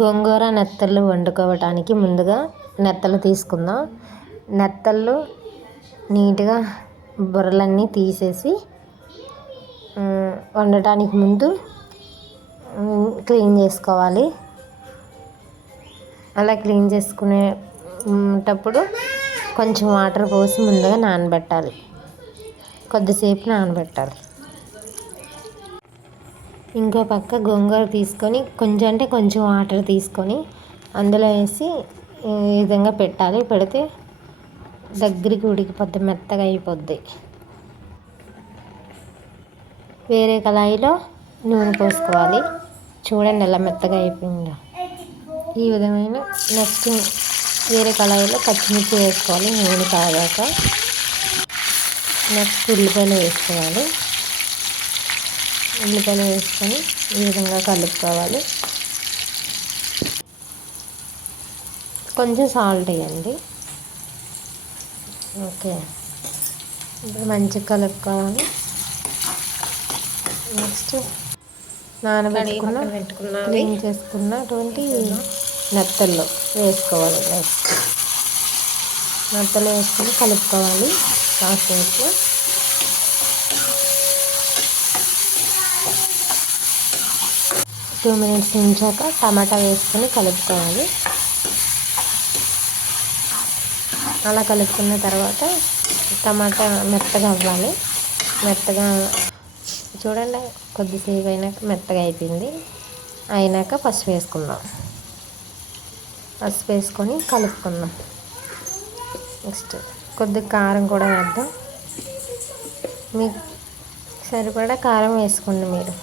గోంగూర నెత్తళ్ళు వండుకోవటానికి ముందుగా నెత్తళ్ళు తీసుకుందాం. నెత్తళ్ళు నీట్గా బుర్రలన్నీ తీసేసి వండటానికి ముందు క్లీన్ చేసుకోవాలి. అలా క్లీన్ చేసుకునేటప్పుడు కొంచెం వాటర్ పోసి ముందుగా నానబెట్టాలి. కొద్దిసేపు నానబెట్టాలి. ఇంకో పక్క గోంగూర తీసుకొని కొంచెం వాటర్ తీసుకొని అందులో వేసి ఈ విధంగా పెట్టాలి. పెడితే దగ్గరికి ఉడికిపోద్ది, మెత్తగా అయిపోద్ది. వేరే కళాయిలో నూనె పోసుకోవాలి. చూడండి ఎలా మెత్తగా అయిపోయిందో. ఈ విధమైన నెక్స్ట్ వేరే కళాయిలో పచ్చిమిర్చి వేసుకోవాలి. నూనె కాగాక నెక్స్ట్ ఉల్లిపాయలు వేసుకోవాలి. ఉల్లిపాయలు వేసుకొని ఈ విధంగా కలుపుకోవాలి. కొంచెం సాల్ట్ వేయండి. ఓకే, ఇప్పుడు మంచిగా కలుపుకోవాలి. నెక్స్ట్ నానబెట్టుకున్న క్లీన్ చేసుకున్నటువంటి నెత్తళ్ళు వేసుకోవాలి. నెత్తళ్ళు వేసుకొని కలుపుకోవాలి. కాసేపు 2 minutes ఉంచాక టమాటా వేసుకొని కలుపుకోవాలి. అలా కలుపుకున్న తర్వాత టమాటా మెత్తగా అవ్వాలి. మెత్తగా చూడండి, కొద్దిసేపు అయినాక మెత్తగా అయిపోయింది. అయినాక పసుపు వేసుకుందాం. పసుపు వేసుకొని కలుపుకుందాం. నెక్స్ట్ కొద్దిగా కారం కూడా వేద్దాం. మీకు సరిపడా కారం వేసుకోండి మీరు.